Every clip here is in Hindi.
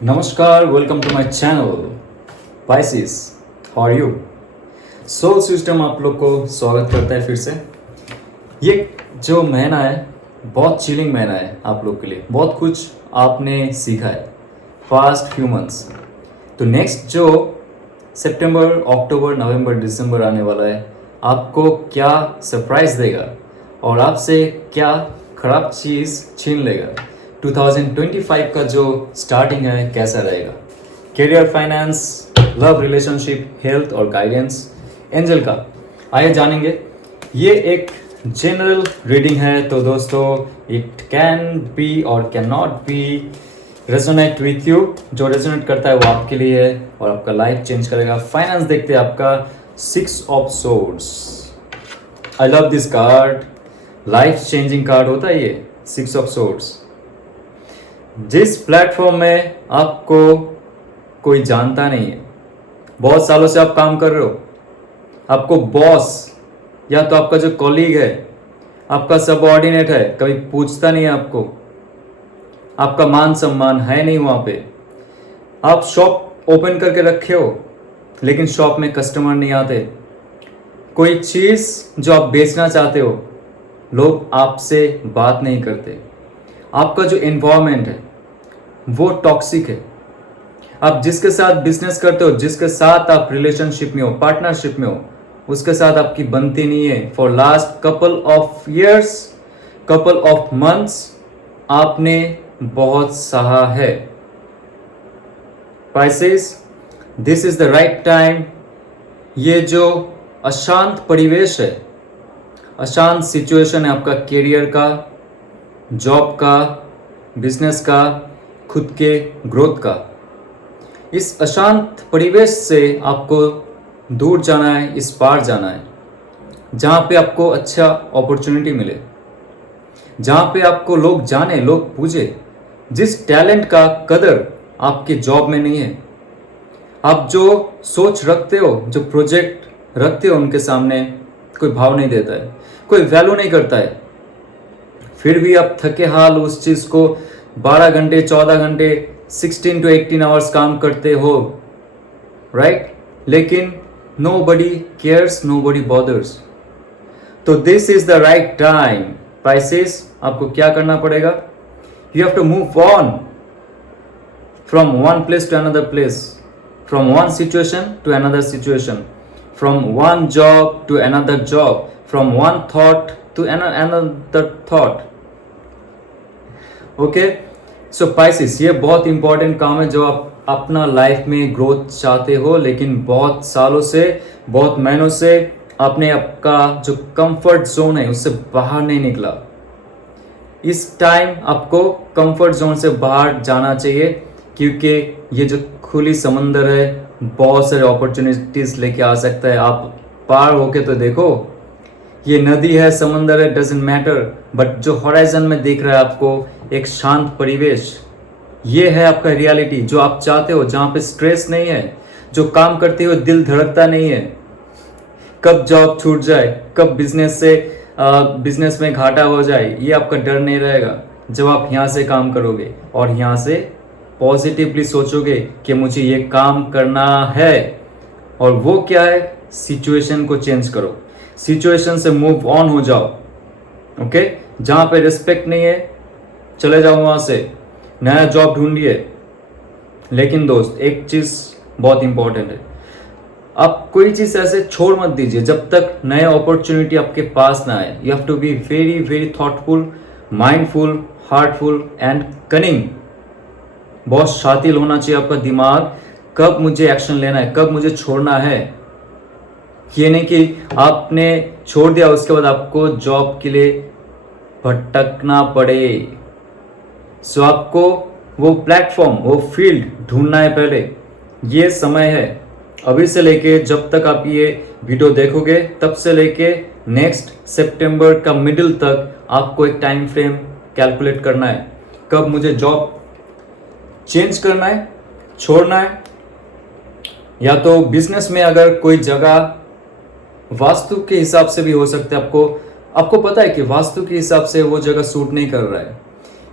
नमस्कार, welcome to my channel Pisces. How are you? Soul system आप लोग को स्वागत करता है फिर से। ये जो महीना है बहुत चिलिंग महीना है आप लोग के लिए। बहुत कुछ आपने सीखा है फास्ट फ्यू मंथ्स। तो नेक्स्ट जो सितंबर, अक्टूबर, नवंबर, दिसंबर आने वाला है, आपको क्या सरप्राइज देगा और आपसे क्या खराब चीज़ छीन लेगा। 2025 का जो स्टार्टिंग है कैसा रहेगा? Career, finance, love, relationship, health और गाइडेंस एंजल का आइए जानेंगे। ये एक जनरल रीडिंग है, तो दोस्तों इट कैन बी और can not be resonate with you. जो रेजोनेट करता है वो आपके लिए है और आपका लाइफ चेंज करेगा। फाइनेंस देखते हैं आपका 6 of swords. I love this card. Life changing card होता है ये 6 ऑफ सोर्ड्स। जिस प्लेटफॉर्म में आपको कोई जानता नहीं है, बहुत सालों से आप काम कर रहे हो, आपको बॉस या तो आपका जो कॉलीग है, आपका सबऑर्डिनेट है, कभी पूछता नहीं है आपको, आपका मान सम्मान है नहीं वहाँ पे। आप शॉप ओपन करके रखे हो लेकिन शॉप में कस्टमर नहीं आते। कोई चीज़ जो आप बेचना चाहते हो, लोग आपसे बात नहीं करते। आपका जो एनवायरनमेंट है वो टॉक्सिक है। आप जिसके साथ बिजनेस करते हो, जिसके साथ आप रिलेशनशिप में हो, पार्टनरशिप में हो, उसके साथ आपकी बनती नहीं है। For last couple of years, couple of months आपने बहुत सहा है। Pisces, this is the right time. ये जो अशांत परिवेश है, अशांत सिचुएशन है आपका करियर का, जॉब का, बिजनेस का, खुद के ग्रोथ का, इस अशांत परिवेश से आपको दूर जाना है, इस पार जाना है जहाँ पे आपको अच्छा अपॉर्चुनिटी मिले, जहाँ पे आपको लोग जाने, लोग पूछे। जिस टैलेंट का कदर आपके जॉब में नहीं है, आप जो सोच रखते हो, जो प्रोजेक्ट रखते हो, उनके सामने कोई भाव नहीं देता है, कोई वैल्यू नहीं करता है। फिर भी आप थके हाल उस चीज़ को 12 घंटे, 14 घंटे, 16 to 18 आवर्स काम करते हो, राइट? लेकिन nobody cares, nobody bothers. तो this is the right time. Pisces, आपको क्या करना पड़ेगा? You have to move on from one place to another place, from one situation to another situation, from one job to another job, from one thought to another thought. Okay, so Pisces, ये बहुत इंपॉर्टेंट काम है जो आप अपना लाइफ में ग्रोथ चाहते हो, लेकिन बहुत सालों से, बहुत महीनों से आपने आपका जो कंफर्ट जोन है उससे बाहर नहीं निकला। इस टाइम आपको कंफर्ट जोन से बाहर जाना चाहिए, क्योंकि ये जो खुली समंदर है बहुत सारे अपॉर्चुनिटीज लेके आ सकता है। आप पार होके तो देखो, ये नदी है, समंदर है, डजेंट मैटर, बट जो हॉराइजन में दिख रहा है आपको एक शांत परिवेश, ये है आपका रियलिटी जो आप चाहते हो, जहाँ पे स्ट्रेस नहीं है, जो काम करते हुए दिल धड़कता नहीं है। कब जॉब छूट जाए, कब बिजनेस में घाटा हो जाए, ये आपका डर नहीं रहेगा जब आप यहाँ से काम करोगे और यहाँ से पॉजिटिवली सोचोगे कि मुझे ये काम करना है। और वो क्या है? सिचुएशन को चेंज करो, सिचुएशन से मूव ऑन हो जाओ। ओके, जहाँ पे रिस्पेक्ट नहीं है चले जाओ, वहाँ से नया जॉब ढूंढिए। लेकिन दोस्त, एक चीज़ बहुत इंपॉर्टेंट है, आप कोई चीज़ ऐसे छोड़ मत दीजिए जब तक नया अपॉर्चुनिटी आपके पास ना आए। You have to be very very thoughtful, mindful, heartful and cunning. बहुत शातिल होना चाहिए आपका दिमाग, कब मुझे एक्शन लेना है, कब मुझे छोड़ना है। ये नहीं कि आपने छोड़ दिया उसके बाद आपको जॉब के लिए भटकना पड़े। सो आपको वो प्लेटफॉर्म, वो फील्ड ढूंढना है पहले। ये समय है अभी से लेके, जब तक आप ये वीडियो देखोगे तब से लेके नेक्स्ट सितंबर का मिडिल तक आपको एक टाइम फ्रेम कैलकुलेट करना है, कब मुझे जॉब चेंज करना है, छोड़ना है। या तो बिजनेस में अगर कोई जगह वास्तु के हिसाब से भी हो सकता है, आपको पता है कि वास्तु के हिसाब से वो जगह सूट नहीं कर रहा है,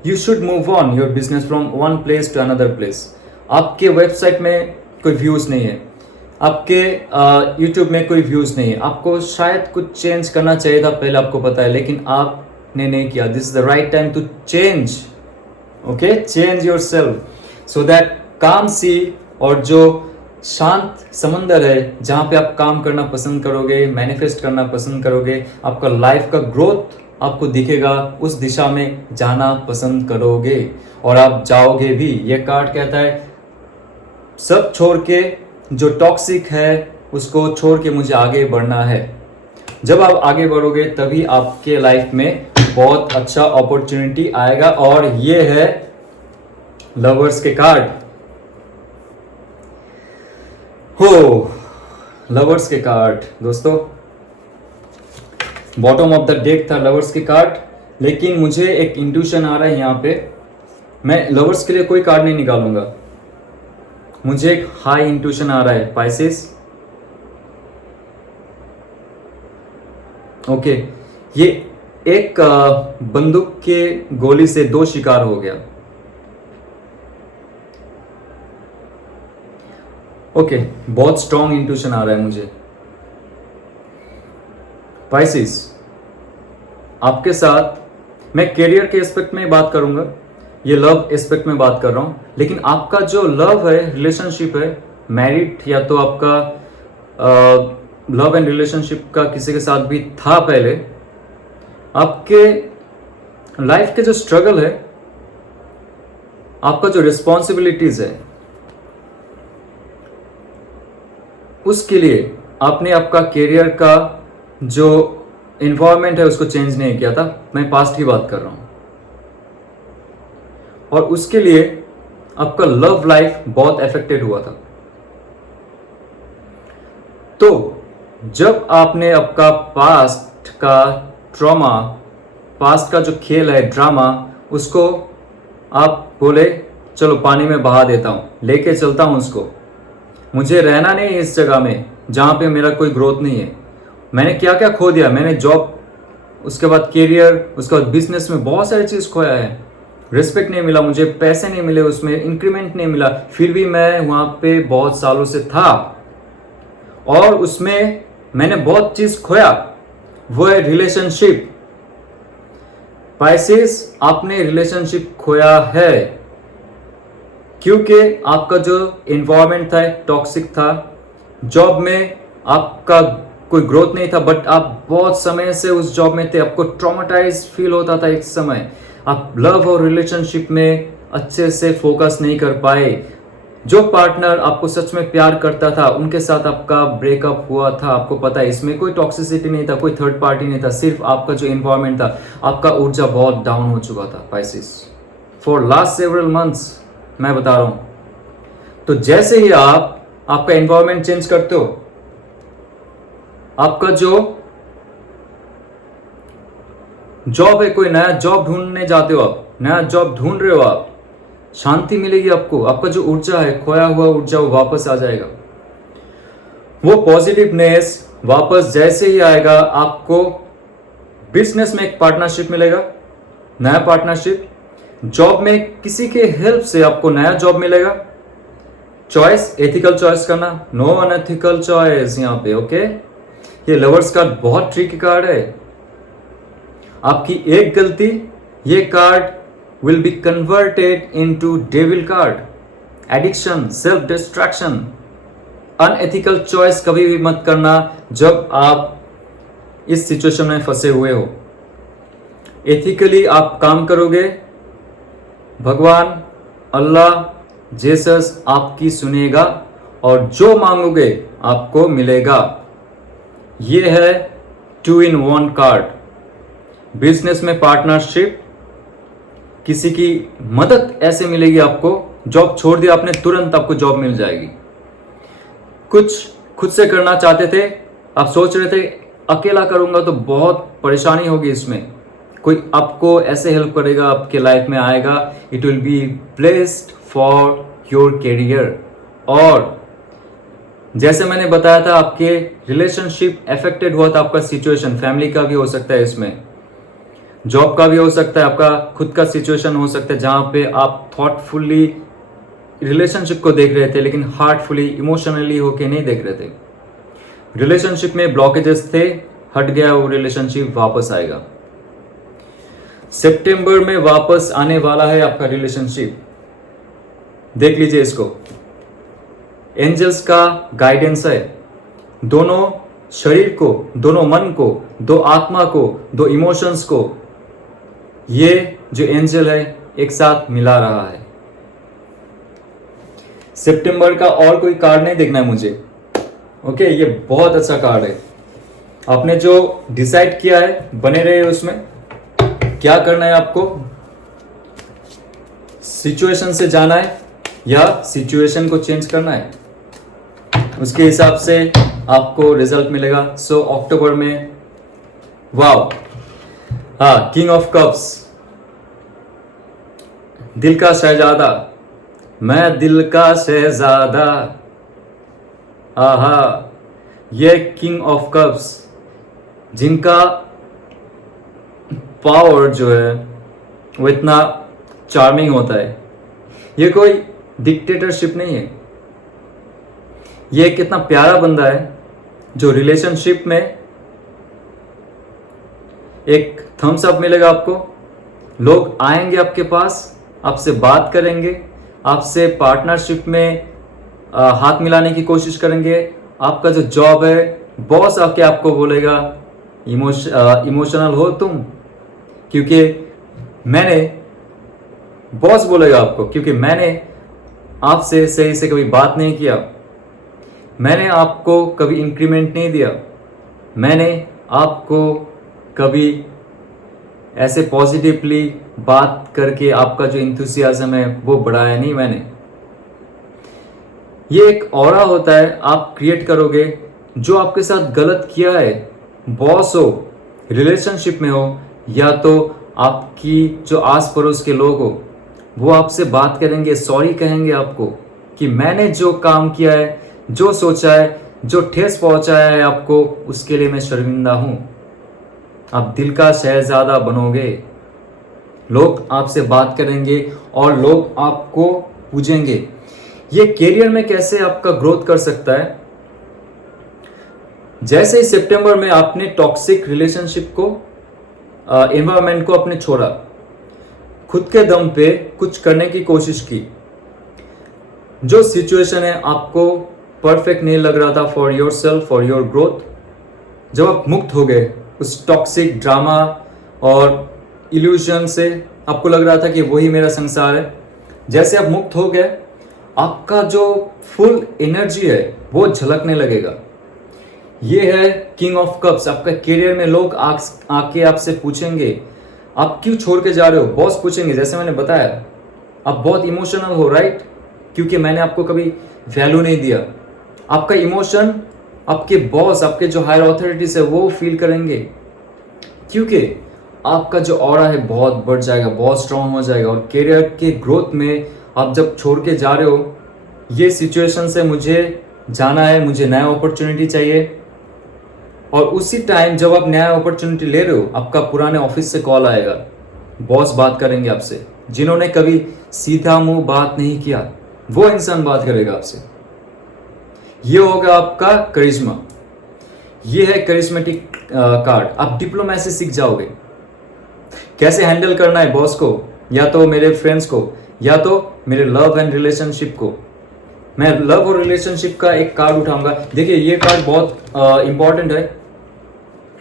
you should move on your business from one place to another place. आपके वेबसाइट में कोई व्यूज़ नहीं है, आपके यूट्यूब में कोई व्यूज़ नहीं है, आपको शायद कुछ चेंज करना चाहिए था, पहले आपको पता है, लेकिन आपने नहीं किया. This is the right time to change. Okay, change yourself so that काम सी और जो शांत समंदर है जहाँ पे आप काम करना पसंद करोगे, मैनिफेस्ट करना पसंद करोगे, आपका लाइफ का ग्रोथ आपको दिखेगा, उस दिशा में जाना पसंद करोगे और आप जाओगे भी. ये कार्ड कहता है सब छोड़ के, जो टॉक्सिक है उसको छोड़ के मुझे आगे बढ़ना है. जब आप आगे बढ़ोगे तभी आपके लाइफ में बहुत अच्छा अपॉर्चुनिटी आएगा. और ये है लवर्स के कार्ड. हो, लवर्स के कार्ड दोस्तों, बॉटम ऑफ द डेक था लवर्स के कार्ड, लेकिन मुझे एक इंट्यूशन आ रहा है यहाँ पे. मैं लवर्स के लिए कोई कार्ड नहीं निकालूंगा, मुझे एक हाई इंट्यूशन आ रहा है पाइसेस. ओके, ये एक बंदूक के गोली से दो शिकार हो गया. ओके, बहुत स्ट्रॉन्ग इंट्यूशन आ रहा है मुझे. पाइसेस, आपके साथ मैं करियर के एस्पेक्ट में बात करूंगा, ये लव एस्पेक्ट में बात कर रहा हूं, लेकिन आपका जो लव है, रिलेशनशिप है, मैरिड या तो आपका लव एंड रिलेशनशिप का किसी के साथ भी था पहले, आपके लाइफ के जो स्ट्रगल है, आपका जो रिस्पॉन्सिबिलिटीज है, उसके लिए आपने आपका करियर का जो इन्वायरमेंट है उसको चेंज नहीं किया था. मैं पास्ट की बात कर रहा हूं. और उसके लिए आपका लव लाइफ बहुत अफेक्टेड हुआ था. तो जब आपने आपका पास्ट का ट्रॉमा, पास्ट का जो खेल है, ड्रामा, उसको आप बोले चलो पानी में बहा देता हूं, लेके चलता हूं उसको, मुझे रहना नहीं है इस जगह में जहां पे मेरा कोई ग्रोथ नहीं है. मैंने क्या क्या खो दिया, मैंने जॉब, उसके बाद करियर, उसके बाद बिजनेस में बहुत सारी चीज खोया है. रिस्पेक्ट नहीं मिला मुझे, पैसे नहीं मिले, उसमें इंक्रीमेंट नहीं मिला, फिर भी मैं वहां पे बहुत सालों से था और उसमें मैंने बहुत चीज खोया. वो है रिलेशनशिप. पाइसेस, आपने रिलेशनशिप खोया है क्योंकि आपका जो एनवायरनमेंट था टॉक्सिक था. जॉब में आपका कोई ग्रोथ नहीं था, बट आप बहुत समय से उस जॉब में थे, आपको ट्रॉमेटाइज फील होता था एक समय. आप लव और रिलेशनशिप में अच्छे से फोकस नहीं कर पाए. जो पार्टनर आपको सच में प्यार करता था उनके साथ आपका ब्रेकअप हुआ था. आपको पता है इसमें कोई टॉक्सिसिटी नहीं था, कोई थर्ड पार्टी नहीं था, सिर्फ आपका जो एनवायरनमेंट था, आपका ऊर्जा बहुत डाउन हो चुका था. Pisces, for last several months मैं बता रहा हूं. तो जैसे ही आप आपका एनवायरनमेंट चेंज करते हो, आपका जो जॉब है, कोई नया जॉब ढूंढने जाते हो, आप नया जॉब ढूंढ रहे हो, आप शांति मिलेगी आपको. आपका जो ऊर्जा है, खोया हुआ ऊर्जा, वो वापस आ जाएगा. वो पॉजिटिवनेस वापस जैसे ही आएगा, आपको बिजनेस में एक पार्टनरशिप मिलेगा, नया पार्टनरशिप. जॉब में किसी के हेल्प से आपको नया जॉब मिलेगा. चॉइस, एथिकल चॉइस करना, नो अनएथिकल चॉइस यहाँ पे. ओके, ये लवर्स कार्ड बहुत ट्रिकी कार्ड है. आपकी एक गलती, ये card will be converted into devil card. Addiction, self distraction. Unethical choice कभी भी मत करना जब आप इस सिचुएशन में फंसे हुए हो. एथिकली आप काम करोगे, भगवान, अल्लाह, जेसस आपकी सुनेगा और जो मांगोगे आपको मिलेगा. ये है 2-in-1 कार्ड. बिजनेस में पार्टनरशिप, किसी की मदद ऐसे मिलेगी आपको. जॉब छोड़ दिया आपने, तुरंत आपको जॉब मिल जाएगी. कुछ खुद से करना चाहते थे, आप सोच रहे थे अकेला करूंगा तो बहुत परेशानी होगी, इसमें कोई आपको ऐसे हेल्प करेगा, आपके लाइफ में आएगा. It will be blessed for your career. और जैसे मैंने बताया था, आपके रिलेशनशिप अफेक्टेड हुआ था, आपका सिचुएशन, फैमिली का भी हो सकता है, इसमें जॉब का भी हो सकता है, आपका खुद का सिचुएशन हो सकता है, जहां पे आप थॉटफुली रिलेशनशिप को देख रहे थे लेकिन हार्टफुली इमोशनली होके नहीं देख रहे थे। रिलेशनशिप में ब्लॉकेजेस थे, हट गया वो रिलेशनशिप, वापस आएगा। सितंबर में वापस आने वाला है आपका रिलेशनशिप। देख लीजिए इसको, एंजल्स का गाइडेंस है। दोनों शरीर को, दोनों मन को, दो आत्मा को, दो इमोशंस को ये जो एंजल है एक साथ मिला रहा है। सितंबर का और कोई कार्ड नहीं देखना है मुझे, ओके? ये बहुत अच्छा कार्ड है। आपने जो डिसाइड किया है बने रहे उसमें। क्या करना है आपको? सिचुएशन से जाना है या सिचुएशन को चेंज करना है, उसके हिसाब से आपको रिजल्ट मिलेगा। सो अक्टूबर में वाव, हाँ, किंग ऑफ कप्स, दिल का शहजादा, मैं दिल का शहजादा, आहा, ये किंग ऑफ कप्स जिनका पावर जो है वो इतना चार्मिंग होता है। ये कोई डिक्टेटरशिप नहीं है, ये कितना प्यारा बंदा है जो रिलेशनशिप में एक थम्स अप मिलेगा आपको। लोग आएंगे आपके पास, आपसे बात करेंगे, आपसे पार्टनरशिप में हाथ मिलाने की कोशिश करेंगे। आपका जो जॉब है, बॉस आके आपको बोलेगा इमोशनल हो तुम, क्योंकि मैंने, बॉस बोलेगा आपको क्योंकि मैंने आपसे सही से कभी बात नहीं किया, मैंने आपको कभी इंक्रीमेंट नहीं दिया, मैंने आपको कभी ऐसे पॉजिटिवली बात करके आपका जो इंथुसियाज्म है वो बढ़ाया नहीं मैंने। ये एक ऑरा होता है, आप क्रिएट करोगे। जो आपके साथ गलत किया है, बॉस हो, रिलेशनशिप में हो, या तो आपकी जो आस पड़ोस के लोग हो, वो आपसे बात करेंगे, सॉरी कहेंगे आपको कि मैंने जो काम किया है, जो सोचा है, जो ठेस पहुंचाया है आपको, उसके लिए मैं शर्मिंदा हूं। आप दिल का शहजादा बनोगे, लोग आपसे बात करेंगे और लोग आपको पूजेंगे। ये करियर में कैसे आपका ग्रोथ कर सकता है? जैसे ही सितंबर में आपने टॉक्सिक रिलेशनशिप को, एनवायरनमेंट को अपने छोड़ा, खुद के दम पे कुछ करने की कोशिश की, जो सिचुएशन है आपको परफेक्ट नहीं लग रहा था for your self, for your growth, जब आप मुक्त हो गए उस टॉक्सिक ड्रामा और इल्यूजन से, आपको लग रहा था कि वही मेरा संसार है, जैसे आप मुक्त हो गए, आपका जो फुल एनर्जी है वो झलकने लगेगा। ये है किंग ऑफ कप्स। आपका करियर में लोग आके आपसे पूछेंगे आप क्यों छोड़ के जा रहे हो। बॉस पूछेंगे, जैसे मैंने बताया, आप बहुत इमोशनल हो, राइट? क्योंकि मैंने आपको कभी वैल्यू नहीं दिया। आपका इमोशन आपके बॉस, आपके जो हायर अथॉरिटीज है वो फील करेंगे, क्योंकि आपका जो ऑरा है बहुत बढ़ जाएगा, बहुत स्ट्रांग हो जाएगा। और करियर के ग्रोथ में आप जब छोड़ के जा रहे हो, ये सिचुएशन से मुझे जाना है, मुझे नया अपॉर्चुनिटी चाहिए, और उसी टाइम जब आप नया अपॉर्चुनिटी ले रहे हो, आपका पुराने ऑफिस से कॉल आएगा, बॉस बात करेंगे आपसे, जिन्होंने कभी सीधा मुंह बात नहीं किया, वो इंसान बात करेगा आपसे। ये होगा आपका करिश्मा। ये है करिश्मेटिक कार्ड। आप डिप्लोमेसी सीख जाओगे, कैसे हैंडल करना है बॉस को, या तो मेरे फ्रेंड्स को, या तो मेरे लव एंड रिलेशनशिप को। मैं लव और रिलेशनशिप का एक कार्ड उठाऊंगा। देखिए, ये कार्ड बहुत इंपॉर्टेंट है,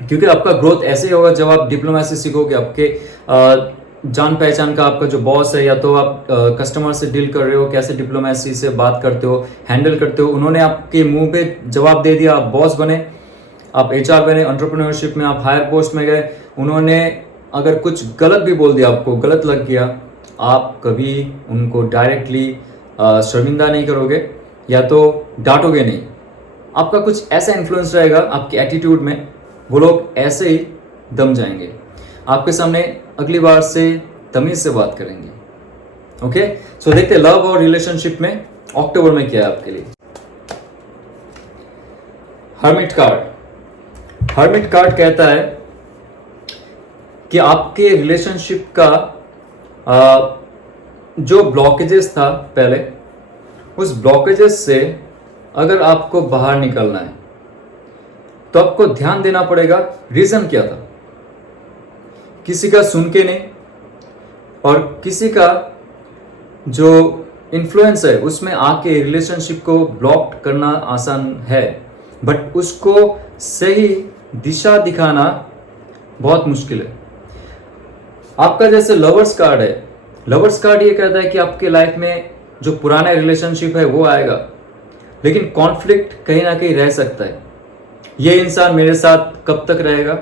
क्योंकि आपका ग्रोथ ऐसे होगा जब आप डिप्लोमेसी सीखोगे। आपके जान पहचान का आपका जो बॉस है, या तो आप कस्टमर से डील कर रहे हो, कैसे डिप्लोमेसी से बात करते हो, हैंडल करते हो। उन्होंने आपके मुंह पे जवाब दे दिया, आप बॉस बने, आप एचआर बने, एंटरप्रेन्योरशिप में आप हायर पोस्ट में गए, उन्होंने अगर कुछ गलत भी बोल दिया, आपको गलत लग गया, आप कभी उनको डायरेक्टली शर्मिंदा नहीं करोगे, या तो डांटोगे नहीं। आपका कुछ ऐसा इन्फ्लुएंस रहेगा आपके एटीट्यूड में, वो लोग ऐसे ही दम जाएंगे। आपके सामने अगली बार से तमीज से बात करेंगे। ओके, सो देखते हैं लव और रिलेशनशिप में अक्टूबर में क्या है आपके लिए। Hermit card. हर्मिट कार्ड कहता है कि आपके रिलेशनशिप का जो ब्लॉकेजेस था पहले, उस ब्लॉकेजेस से अगर आपको बाहर निकलना है तो आपको ध्यान देना पड़ेगा रीजन क्या था। किसी का सुन के नहीं, और किसी का जो इन्फ्लुएंस है उसमें आके रिलेशनशिप को ब्लॉक करना आसान है, बट उसको सही दिशा दिखाना बहुत मुश्किल है। आपका जैसे लवर्स कार्ड है, लवर्स कार्ड ये कहता है कि आपके लाइफ में जो पुराना रिलेशनशिप है वो आएगा, लेकिन कॉन्फ्लिक्ट कहीं ना कहीं रह सकता है। ये इंसान मेरे साथ कब तक रहेगा,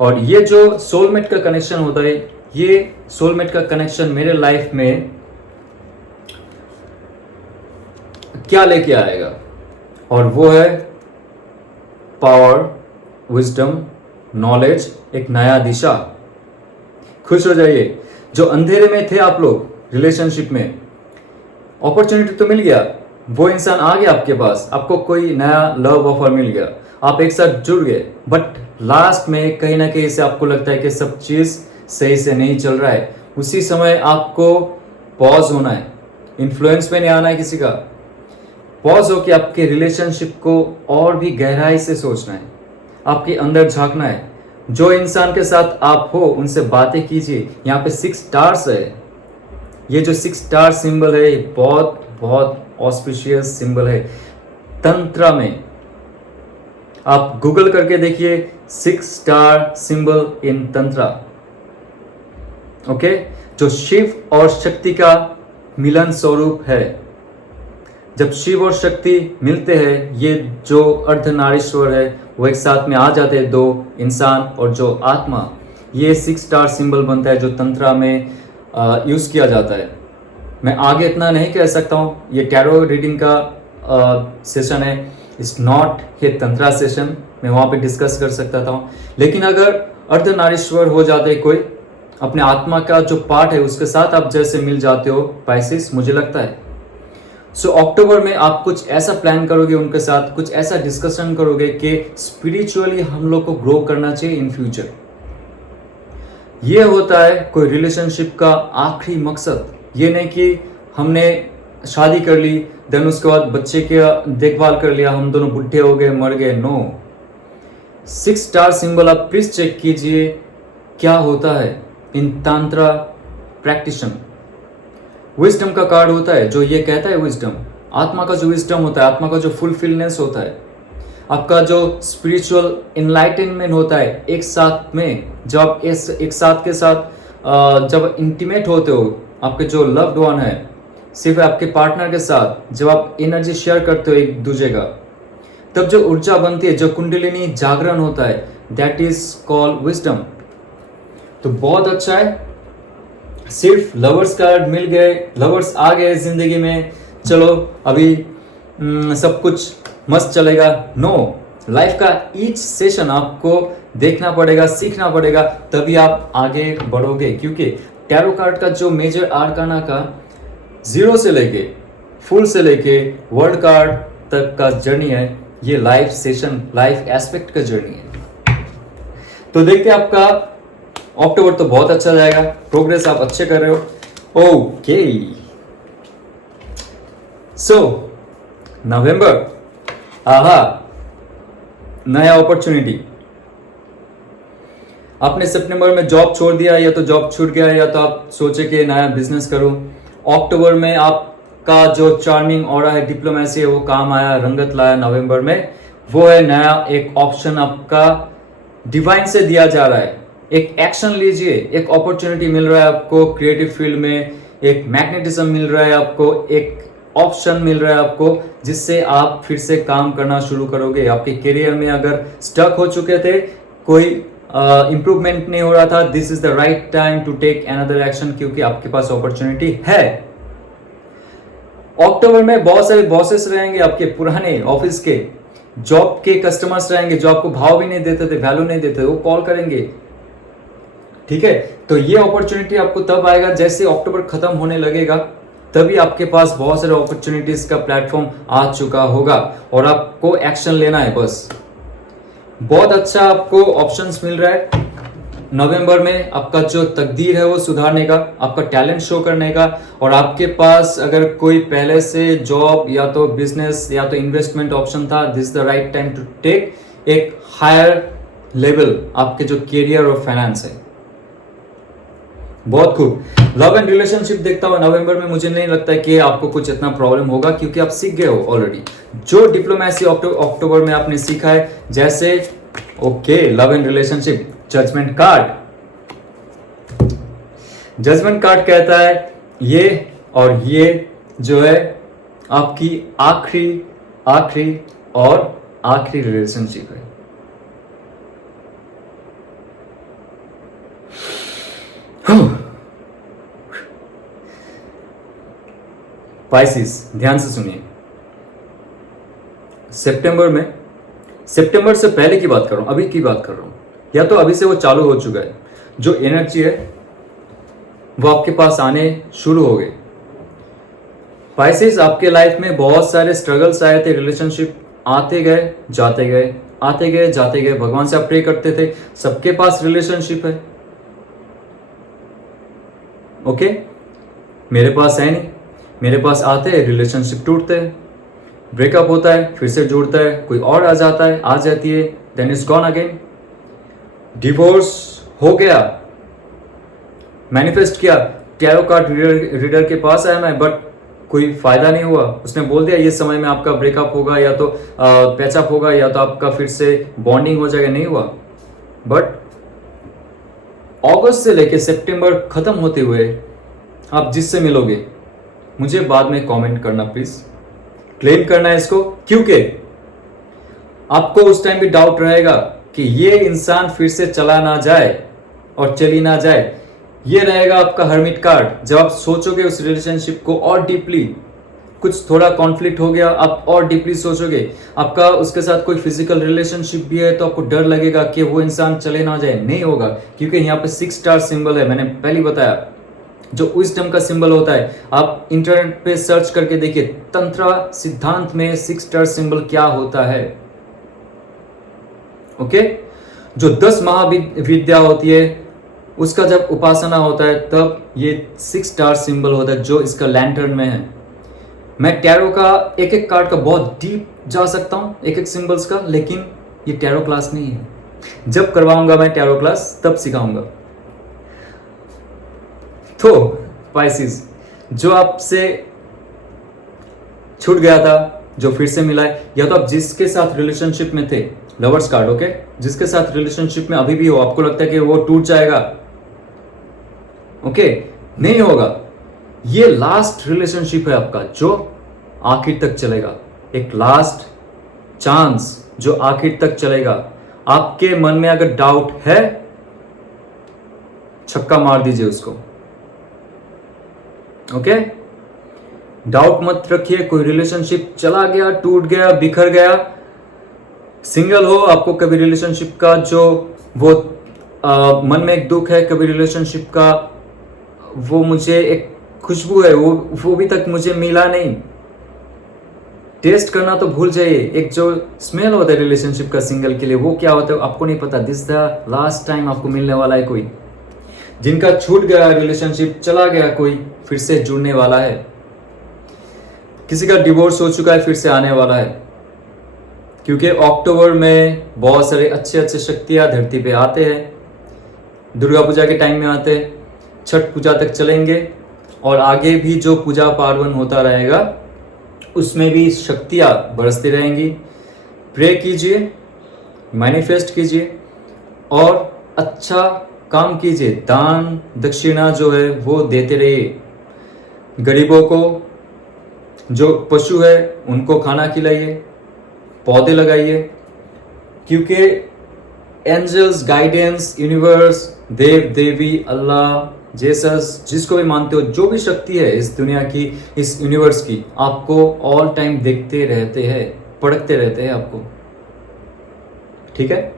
और ये जो सोलमेट का कनेक्शन होता है, ये सोलमेट का कनेक्शन मेरे लाइफ में क्या लेके आएगा, और वो है पावर, विजडम, नॉलेज, एक नया दिशा। खुश हो जाइए। जो अंधेरे में थे आप लोग रिलेशनशिप में, अपॉर्चुनिटी तो मिल गया, वो इंसान आ गया आपके पास, आपको कोई नया लव ऑफर मिल गया, आप एक साथ जुड़ गए, बट लास्ट में कहीं ना कहीं से आपको लगता है कि सब चीज सही से नहीं चल रहा है। उसी समय आपको पॉज होना है, इन्फ्लुएंस में नहीं आना है किसी का। पॉज हो कि आपके रिलेशनशिप को और भी गहराई से सोचना है, आपके अंदर झांकना है। जो इंसान के साथ आप हो उनसे बातें कीजिए। यहाँ पे 6 स्टार्स है, ये जो 6 स्टार सिंबल है ये बहुत बहुत ऑस्पिशियस सिंबल है तंत्र में। आप गूगल करके देखिए 6 स्टार सिंबल इन तंत्र। ओके, जो शिव और शक्ति का मिलन स्वरूप है। जब शिव और शक्ति मिलते हैं, ये जो अर्धनारीश्वर है वो एक साथ में आ जाते हैं, दो इंसान और जो आत्मा, ये 6 स्टार सिंबल बनता है जो तंत्रा में यूज किया जाता है। मैं आगे इतना नहीं कह सकता हूँ, ये टैरो रीडिंग का सेशन है, इट्स नॉट ये तंत्रा सेशन, मैं वहाँ पे डिस्कस कर सकता था। लेकिन अगर अर्धनारीश्वर हो जाते कोई, अपने आत्मा का जो पार्ट है उसके साथ आप जैसे मिल जाते हो पाइसेस, मुझे लगता है। सो अक्टूबर में आप कुछ ऐसा प्लान करोगे उनके साथ, कुछ ऐसा डिस्कशन करोगे कि स्पिरिचुअली हम लोग को ग्रो करना चाहिए इन फ्यूचर। ये होता है कोई रिलेशनशिप का आखिरी मकसद। ये नहीं कि हमने शादी कर ली, देन उसके बाद बच्चे की देखभाल कर लिया, हम दोनों बुढ़े हो गए, मर गए। नो, 6 स्टार सिंबल आप प्लीज चेक कीजिए क्या होता है इन तांत्रा प्रैक्टिशन। विजडम का कार्ड होता है जो ये कहता है, विजडम आत्मा का जो विजडम होता है, आत्मा का जो फुलफिलनेस होता है, आपका जो स्पिरिचुअल इनलाइटनमेंट होता है एक साथ में, जब आप एक साथ के साथ जब इंटीमेट होते हो, आपके जो लव्ड वन है, सिर्फ आपके पार्टनर के साथ जब आप एनर्जी शेयर करते हो एक दूसरे का, तब जो ऊर्जा बनती है, जो कुंडलिनी जागरण होता है, दैट इज कॉल्ड विजडम। तो बहुत अच्छा है। सिर्फ लवर्स कार्ड मिल गए, लवर्स आ गए जिंदगी में, चलो अभी सब कुछ मस्त चलेगा। नो, लाइफ का ईच सेशन आपको देखना पड़ेगा, सीखना पड़ेगा, तभी आप आगे बढ़ोगे। क्योंकि टैरो कार्ड का जो मेजर आर्काना का 0 से लेके फुल से लेके वर्ल्ड कार्ड तक का जर्नी है, ये लाइफ सेशन, लाइफ एस्पेक्ट का जर्नी है। तो देखते हैं, आपका अक्टूबर तो बहुत अच्छा जाएगा, प्रोग्रेस आप अच्छे कर रहे हो। ओके, सो नवंबर, आहा, नया अपॉर्चुनिटी। आपने सितंबर में जॉब छोड़ दिया, या तो जॉब छूट गया, या तो आप सोचे कि नया बिजनेस करूं। अक्टूबर में आपका जो चार्मिंग ऑरा है, डिप्लोमेसी है, वो काम आया, रंगत लाया। नवंबर में वो है नया एक ऑप्शन आपका डिवाइन से दिया जा रहा है। एक एक्शन लीजिए, एक अपॉर्चुनिटी मिल रहा है आपको क्रिएटिव फील्ड में, एक मैग्नेटिज्म मिल रहा है आपको, एक ऑप्शन मिल रहा है आपको, जिससे आप फिर से काम करना शुरू करोगे। आपके करियर में अगर स्टक हो चुके थे, कोई इंप्रूवमेंट नहीं हो रहा था, this is the right time to take another action, क्योंकि आपके पास अपॉर्चुनिटी है। अक्टूबर में बहुत सारे बॉसेस रहेंगे आपके पुराने ऑफिस के, जॉब के कस्टमर्स रहेंगे जो आपको भाव भी नहीं देते थे, वैल्यू नहीं देते थे, वो कॉल करेंगे। ठीक है, तो ये अपॉर्चुनिटी आपको तब आएगा जैसे अक्टूबर खत्म होने लगेगा, तभी आपके पास बहुत सारे अपॉर्चुनिटीज का प्लेटफॉर्म आ चुका होगा और आपको एक्शन लेना है बस। बहुत अच्छा आपको ऑप्शंस मिल रहा है। नवंबर में आपका जो तकदीर है वो सुधारने का, आपका टैलेंट शो करने का, और आपके पास अगर कोई पहले से जॉब या तो बिजनेस या तो इन्वेस्टमेंट ऑप्शन था, this the right time to take एक हायर लेवल आपके जो करियर और फाइनेंस है। बहुत खूब। लव एंड रिलेशनशिप देखता हुआ नवंबर में मुझे नहीं लगता है कि आपको कुछ इतना प्रॉब्लम होगा, क्योंकि आप सीख गए हो ऑलरेडी जो डिप्लोमेसी अक्टूबर में आपने सीखा है। जैसे okay, love and relationship, judgement card कहता है ये और ये जो है आपकी आखिरी रिलेशनशिप है। पाइसिस, ध्यान से सुनिए। सितंबर से पहले की बात कर रहा हूं, अभी की बात कर रहा हूं, या तो अभी से वो चालू हो चुका है। जो एनर्जी है वो आपके पास आने शुरू हो गई। पाइसिस, आपके लाइफ में बहुत सारे स्ट्रगल्स आए थे, रिलेशनशिप आते गए जाते गए। भगवान से आप प्रे करते थे, सबके पास रिलेशनशिप है। ओके, मेरे पास है नहीं, मेरे पास आते हैं, रिलेशनशिप टूटते हैं, ब्रेकअप होता है, फिर से जुड़ता है, कोई और आ जाती है, then is gone again. Divorce हो गया, मैनिफेस्ट किया, टैरो कार्ड रीडर के पास आया मैं, बट कोई फायदा नहीं हुआ। उसने बोल दिया ये समय में आपका ब्रेकअप होगा, या तो पैचअप होगा, या तो आपका फिर से बॉन्डिंग हो जाएगा, नहीं हुआ। बट अगस्त से लेके सितंबर खत्म होते हुए आप जिससे मिलोगे, मुझे बाद में कमेंट करना प्लीज, क्लेम करना है इसको, क्योंकि आपको उस टाइम भी डाउट रहेगा कि ये इंसान फिर से चला ना जाए और चली ना जाए। ये रहेगा आपका हर्मिट कार्ड। जब आप सोचोगे उस रिलेशनशिप को और डीपली, कुछ थोड़ा कॉन्फ्लिक्ट हो गया, आप और डीपली सोचोगे, आपका उसके साथ कोई फिजिकल रिलेशनशिप भी है, तो आपको डर लगेगा कि वो इंसान चले ना जाए। नहीं होगा, क्योंकि यहाँ पे 6 स्टार सिंबल है, मैंने पहले बताया, जो विजडम का सिंबल होता है। आप इंटरनेट पे सर्च करके देखिए, तंत्र सिद्धांत में 6 स्टार सिंबल क्या होता है। ओके, जो 10 महाविद्या होती है उसका जब उपासना होता है तब ये 6 स्टार सिंबल होता है, जो इसका लैंटर्न में है। मैं टैरो का एक एक कार्ड का बहुत डीप जा सकता हूं, एक एक सिंबल्स का, लेकिन ये टैरो क्लास नहीं है। जब करवाऊंगा मैं टैरो क्लास तब सिखाऊंगा। तो पाइसिस, जो आपसे छूट गया था, जो फिर से मिला है, या तो आप जिसके साथ रिलेशनशिप में थे, लवर्स कार्ड, ओके, जिसके साथ रिलेशनशिप में अभी भी हो, आपको लगता है कि वो टूट जाएगा, ओके, नहीं होगा। ये लास्ट रिलेशनशिप है आपका, जो आखिर तक चलेगा। एक लास्ट चांस जो आखिर तक चलेगा। आपके मन में अगर डाउट है, छक्का मार दीजिए उसको, ओके। डाउट मत रखिए। कोई रिलेशनशिप चला गया, टूट गया, बिखर गया, सिंगल हो, आपको कभी रिलेशनशिप का जो वो मन में एक दुख है, कभी रिलेशनशिप का वो मुझे एक खुशबू है, वो भी तक मुझे मिला नहीं, टेस्ट करना तो भूल जाइए। एक जो स्मेल होता है रिलेशनशिप का सिंगल के लिए, वो क्या होता है आपको नहीं पता। दिस द लास्ट टाइम आपको मिलने वाला है कोई। जिनका छूट गया रिलेशनशिप, चला गया कोई, फिर से जुड़ने वाला है। किसी का डिवोर्स हो चुका है, फिर से आने वाला है। क्योंकि अक्टूबर में बहुत सारे अच्छे अच्छे शक्तियां धरती पे आते हैं। दुर्गा पूजा के टाइम में आते हैं, छठ पूजा तक चलेंगे, और आगे भी जो पूजा पार्वन होता रहेगा उसमें भी शक्तियां बरसती रहेंगी। प्रे कीजिए, मैनिफेस्ट कीजिए और अच्छा काम कीजिए। दान दक्षिणा जो है वो देते रहिए। गरीबों को, जो पशु है उनको खाना खिलाइए, पौधे लगाइए, क्योंकि एंजल्स, गाइडेंस, यूनिवर्स, देव देवी, अल्लाह, जेसस, जिसको भी मानते हो, जो भी शक्ति है इस दुनिया की, इस यूनिवर्स की, आपको ऑल टाइम देखते रहते हैं, पड़कते रहते हैं आपको। ठीक है।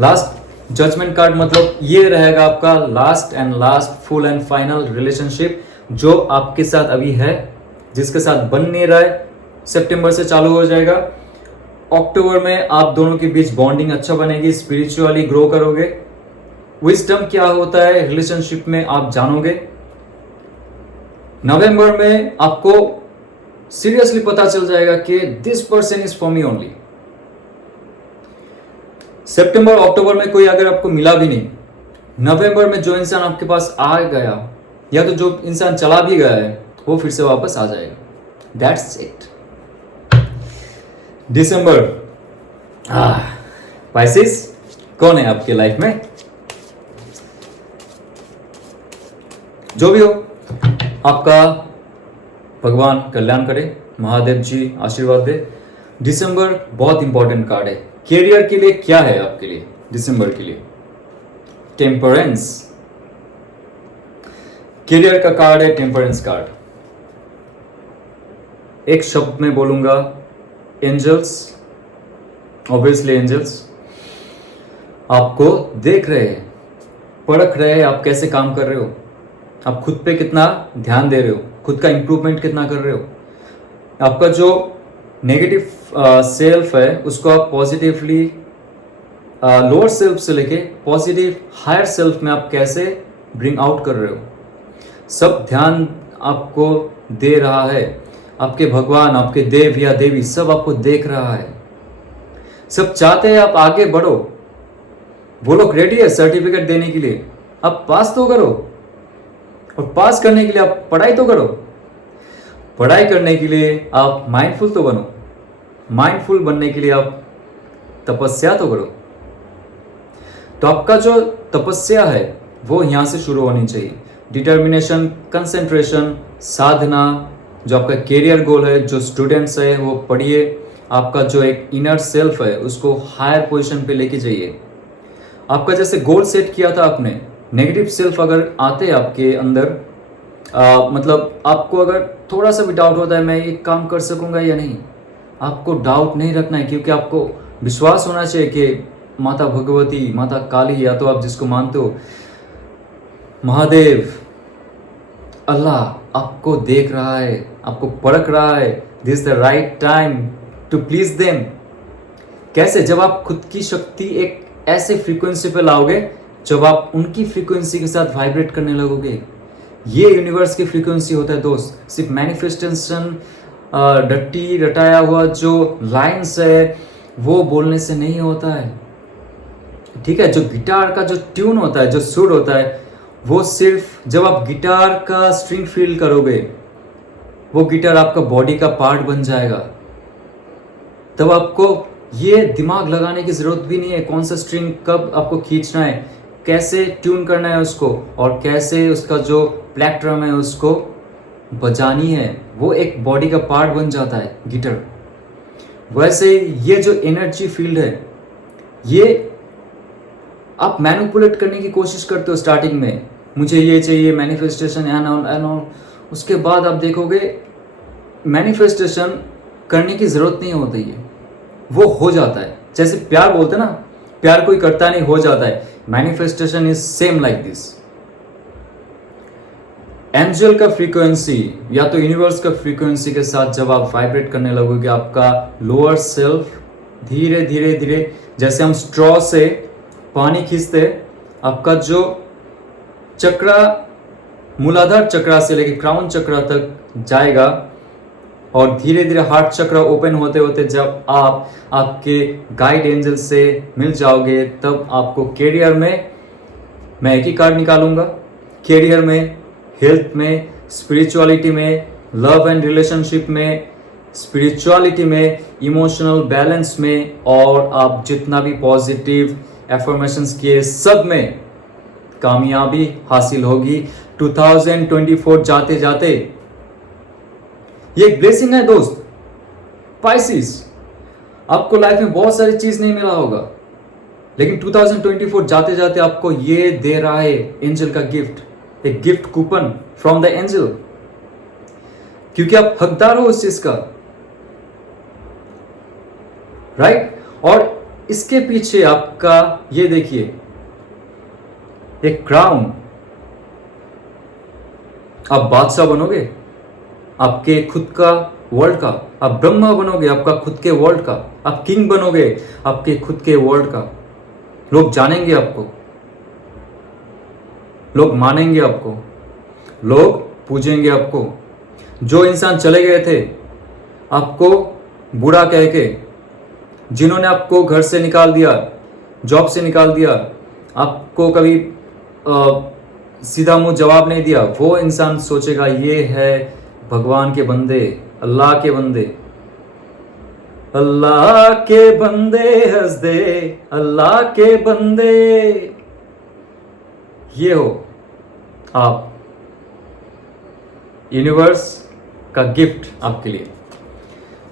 लास्ट जजमेंट कार्ड मतलब ये रहेगा आपका last full and final relationship जो आपके साथ अभी है, जिसके साथ बन नहीं रहा है। सितंबर से चालू हो जाएगा। अक्टूबर में आप दोनों के बीच बॉन्डिंग अच्छा बनेगी, स्पिरिचुअली ग्रो करोगे, विजडम क्या होता है रिलेशनशिप में आप जानोगे। नवंबर में आपको सीरियसली पता चल जाएगा कि this person is for me only. सितंबर अक्टूबर में कोई अगर आपको मिला भी नहीं, नवंबर में जो इंसान आपके पास आ गया या तो जो इंसान चला भी गया है वो फिर से वापस आ जाएगा। That's it. दिसंबर, पाइसेस कौन है आपके लाइफ में? जो भी हो, आपका भगवान कल्याण करे, महादेव जी आशीर्वाद दे। दिसंबर बहुत इंपॉर्टेंट कार्ड है। कैरियर के लिए क्या है आपके लिए दिसंबर के लिए? टेम्परेंस। कैरियर का कार्ड है टेम्परेंस कार्ड। एक शब्द में बोलूंगा, एंजल्स। ऑब्वियसली एंजल्स आपको देख रहे हैं, परख रहे हैं आप कैसे काम कर रहे हो, आप खुद पे कितना ध्यान दे रहे हो, खुद का इंप्रूवमेंट कितना कर रहे हो, आपका जो नेगेटिव सेल्फ है उसको आप पॉजिटिवली लोअर सेल्फ से लेके पॉजिटिव हायर सेल्फ में आप कैसे ब्रिंग आउट कर रहे हो, सब ध्यान आपको दे रहा है। आपके भगवान, आपके देव या देवी सब आपको देख रहा है, सब चाहते हैं आप आगे बढ़ो। वो लोग रेडी है सर्टिफिकेट देने के लिए, आप पास तो करो, और पास करने के लिए आप पढ़ाई तो करो, पढ़ाई करने के लिए आप माइंडफुल तो बनो, माइंडफुल बनने के लिए आप तपस्या तो करो। तो आपका जो तपस्या है वो यहां से शुरू होनी चाहिए। डिटर्मिनेशन, कंसेंट्रेशन, साधना, जो आपका कैरियर गोल है, जो स्टूडेंट्स है वो पढ़िए, आपका जो एक इनर सेल्फ है उसको हायर पोजीशन पे लेके जाइए। आपका जैसे गोल सेट किया था आपने, नेगेटिव सेल्फ अगर आते आपके अंदर, मतलब आपको अगर थोड़ा सा भी डाउट होता है मैं ये काम कर सकूंगा या नहीं, आपको डाउट नहीं रखना है, क्योंकि आपको विश्वास होना चाहिए कि माता भगवती, माता काली, या तो आप जिसको मानते हो, महादेव, अल्लाह आपको देख रहा है, आपको परख रहा है। This the right time to please them. कैसे? जब आप खुद की शक्ति एक ऐसे फ्रीक्वेंसी पे लाओगे जब आप उनकी फ्रीक्वेंसी के साथ वाइब्रेट करने लगोगे। ये यूनिवर्स की फ्रीक्वेंसी होता है दोस्त। सिर्फ मैनिफेस्टेशन, रट्टी रटाया हुआ जो लाइन्स है वो बोलने से नहीं होता है, ठीक है। जो गिटार का जो ट्यून होता है, जो सुर होता है, वो सिर्फ जब आप गिटार का स्ट्रिंग फील करोगे, वो गिटार आपका बॉडी का पार्ट बन जाएगा। तब आपको ये दिमाग लगाने की जरूरत भी नहीं है कौन सा स्ट्रिंग कब आपको खींचना है, कैसे ट्यून करना है उसको, और कैसे उसका जो प्लेक्ट्रम है उसको बजानी है। वो एक बॉडी का पार्ट बन जाता है गिटार। वैसे ये जो एनर्जी फील्ड है, ये आप मैनिपुलेट करने की कोशिश करते हो स्टार्टिंग में, मुझे ये चाहिए, मैनिफेस्टेशन एंड ऑल। उसके बाद आप देखोगे मैनिफेस्टेशन करने की जरूरत नहीं होती है, वो हो जाता है। जैसे प्यार बोलते हैं ना, प्यार कोई करता नहीं, हो जाता है। Manifestation is same like this. Angel का फ्रीक्वेंसी या तो यूनिवर्स का फ्रीक्वेंसी के साथ जब आप वाइब्रेट करने लगोगे, आपका लोअर सेल्फ धीरे धीरे धीरे, जैसे हम स्ट्रॉ से पानी खींचते, आपका जो चक्रा, मूलाधार चक्रा से लेकर क्राउन चक्रा तक जाएगा, और धीरे धीरे हार्ट चक्र ओपन होते होते जब आप आपके गाइड एंजल से मिल जाओगे, तब आपको कैरियर में, मैं एक ही कार्ड निकालूंगा, कैरियर में, हेल्थ में, स्पिरिचुअलिटी में, लव एंड रिलेशनशिप में, स्पिरिचुअलिटी में, इमोशनल बैलेंस में, और आप जितना भी पॉजिटिव एफर्मेशंस किए सब में कामयाबी हासिल होगी 2024 जाते जाते। ये एक ब्लेसिंग है दोस्त। पाइसिस, आपको लाइफ में बहुत सारी चीज नहीं मिला होगा, लेकिन 2024 जाते जाते आपको ये दे रहा है एंजल का गिफ्ट, एक gift coupon from the angel, क्योंकि आप हकदार हो उस चीज का, राइट। और इसके पीछे आपका ये देखिए, एक क्राउन, आप बादशाह बनोगे आपके खुद का वर्ल्ड का, आप ब्रह्मा बनोगे आपका खुद के वर्ल्ड का, आप किंग बनोगे आपके खुद के वर्ल्ड का, लोग जानेंगे आपको। लोग मानेंगे आपको, लोग पूजेंगे आपको। जो इंसान चले गए थे आपको बुरा कह के, जिन्होंने आपको घर से निकाल दिया, जॉब से निकाल दिया, आपको कभी सीधा मुंह जवाब नहीं दिया, वो इंसान सोचेगा ये है भगवान के बंदे, अल्लाह के बंदे। अल्लाह के बंदे हंस दे, अल्लाह के बंदे। ये हो आप, यूनिवर्स का गिफ्ट आपके लिए।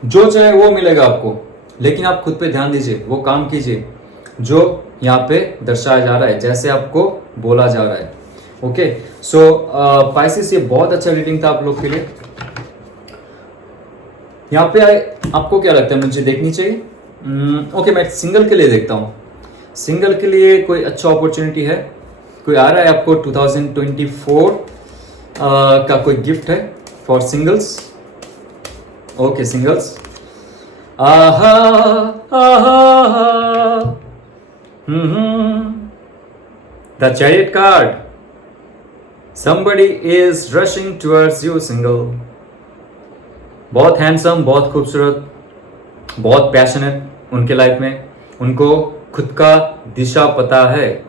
जो चाहे वो मिलेगा आपको, लेकिन आप खुद पे ध्यान दीजिए, वो काम कीजिए जो यहाँ पे दर्शाया जा रहा है, जैसे आपको बोला जा रहा है। ओके, सो पाइसेस, ये बहुत अच्छा रीडिंग था आप लोग के लिए। यहाँ पे आपको क्या लगता है, मुझे देखनी चाहिए? ओके, मैं सिंगल के लिए देखता हूँ। सिंगल के लिए कोई अच्छा अपॉर्चुनिटी है, कोई आ रहा है आपको 2024 का कोई गिफ्ट है फॉर सिंगल्स? Okay, singles. आहा आहा, the chariot card. somebody is rushing towards you, single। बहुत हैंडसम, बहुत खूबसूरत, बहुत पैशनेट उनके लाइफ में। उनको खुद का दिशा पता है,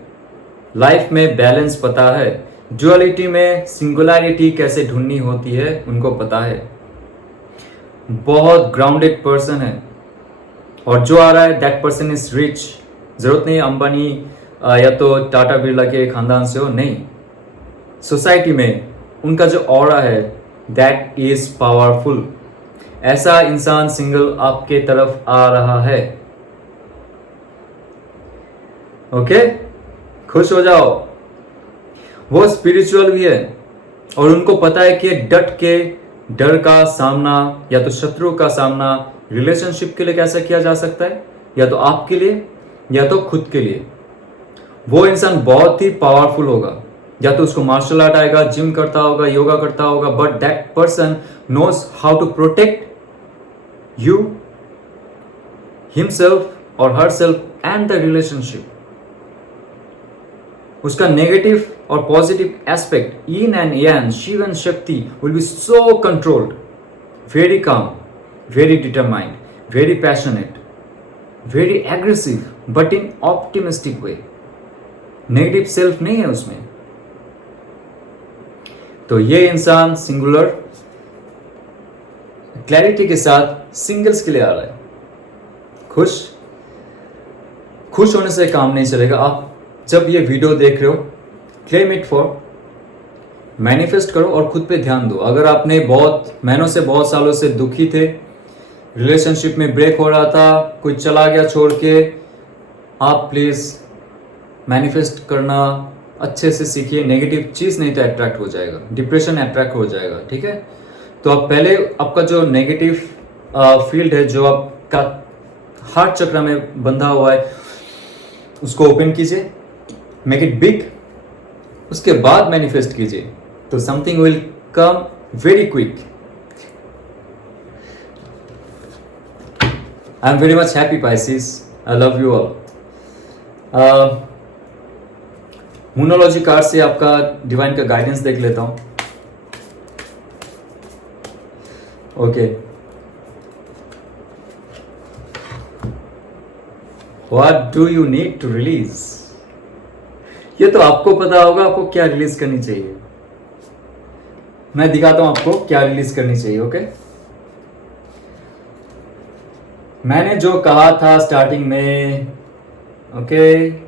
लाइफ में बैलेंस पता है, ड्युअलिटी में सिंगुलैरिटी कैसे ढूंढनी होती है उनको पता है। बहुत ग्राउंडेड पर्सन है, और जो आ रहा है दैट पर्सन इज रिच। जरूरत नहीं अंबानी या तो टाटा बिरला के खानदान से हो, नहीं। सोसाइटी में उनका जो ऑरा है दैट इज पावरफुल। ऐसा इंसान सिंगल आपके तरफ आ रहा है। ओके, खुश हो जाओ। वो स्पिरिचुअल भी है, और उनको पता है कि डट के डर का सामना या तो शत्रु का सामना रिलेशनशिप के लिए कैसे किया जा सकता है, या तो आपके लिए या तो खुद के लिए। वो इंसान बहुत ही पावरफुल होगा, या तो उसको मार्शल आर्ट आएगा, जिम करता होगा, योगा करता होगा, but that person knows how to protect you, himself और हरसेल्फ एंड द रिलेशनशिप। उसका नेगेटिव और positive aspect, yin and yang, Shiva and Shakti, will be so controlled, very calm, very determined, very passionate, very aggressive, but in optimistic way. Negative self नहीं है उसमें। तो ये इंसान सिंगुलर क्लैरिटी के साथ सिंगल्स के लिए आ रहा है। खुश होने से काम नहीं चलेगा। आप जब ये वीडियो देख रहे हो, क्लेम इट फॉर, मैनिफेस्ट करो और खुद पे ध्यान दो। अगर आपने बहुत महीनों से, बहुत सालों से दुखी थे, रिलेशनशिप में ब्रेक हो रहा था, कोई चला गया छोड़ के, आप प्लीज मैनिफेस्ट करना अच्छे से सीखिए। नेगेटिव चीज नहीं तो अट्रैक्ट हो जाएगा, डिप्रेशन अट्रैक्ट हो जाएगा। ठीक है, तो आप पहले आपका जो नेगेटिव फील्ड है, जो आपका हार्ट चक्र में बंधा हुआ है, उसको ओपन कीजिए, मेक इट बिग, उसके बाद मैनिफेस्ट कीजिए, तो something will come very quick. I am very much happy pieces, I love you all. मोनोलॉजी कार्ड से आपका डिवाइन का गाइडेंस देख लेता हूं। Okay, what do you need to release? ये तो आपको पता होगा आपको क्या रिलीज करनी चाहिए। मैं दिखाता हूं आपको क्या रिलीज करनी चाहिए। ओके, मैंने जो कहा था स्टार्टिंग में, ओके,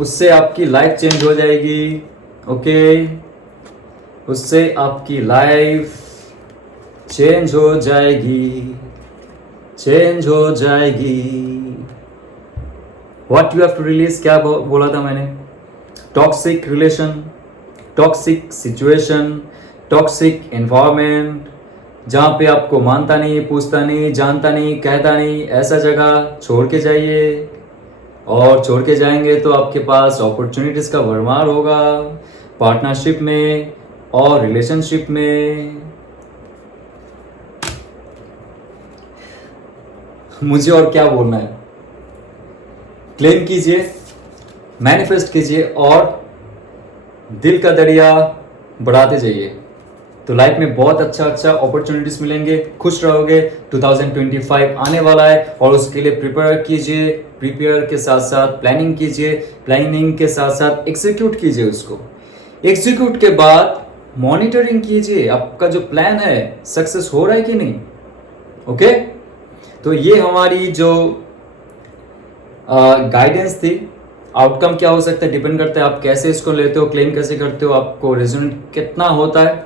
उससे आपकी लाइफ चेंज हो जाएगी। ओके, उससे आपकी लाइफ चेंज हो जाएगी, चेंज हो जाएगी। What you have to release, क्या बोला था मैंने? Toxic relation, toxic situation, toxic environment, जहाँ पे आपको मानता नहीं, पूछता नहीं, जानता नहीं, कहता नहीं, ऐसा जगह छोड़ के जाइए। और छोड़ के जाएंगे तो आपके पास अपॉर्चुनिटीज का भरमार होगा, पार्टनरशिप में और रिलेशनशिप में। मुझे और क्या बोलना है? क्लेम कीजिए, मैनिफेस्ट कीजिए और दिल का दरिया बढ़ाते जाइए, तो लाइफ में बहुत अच्छा अपॉर्चुनिटीज मिलेंगे, खुश रहोगे। 2025 आने वाला है और उसके लिए प्रिपेयर कीजिए, प्रिपेयर के साथ साथ प्लानिंग कीजिए, प्लानिंग के साथ साथ एग्जीक्यूट कीजिए उसको। एग्जीक्यूट के बाद मॉनिटरिंग कीजिए, आपका जो प्लान है सक्सेस हो रहा है कि नहीं। ओके, तो ये हमारी जो गाइडेंस थी। आउटकम क्या हो सकता है डिपेंड करता है आप कैसे इसको लेते हो, क्लेम कैसे करते हो, आपको रेजोनेट कितना होता है।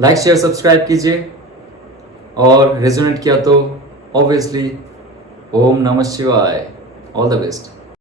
लाइक शेयर सब्सक्राइब कीजिए, और रेजोनेट किया तो ऑब्वियसली ओम नमः शिवाय, ऑल द बेस्ट।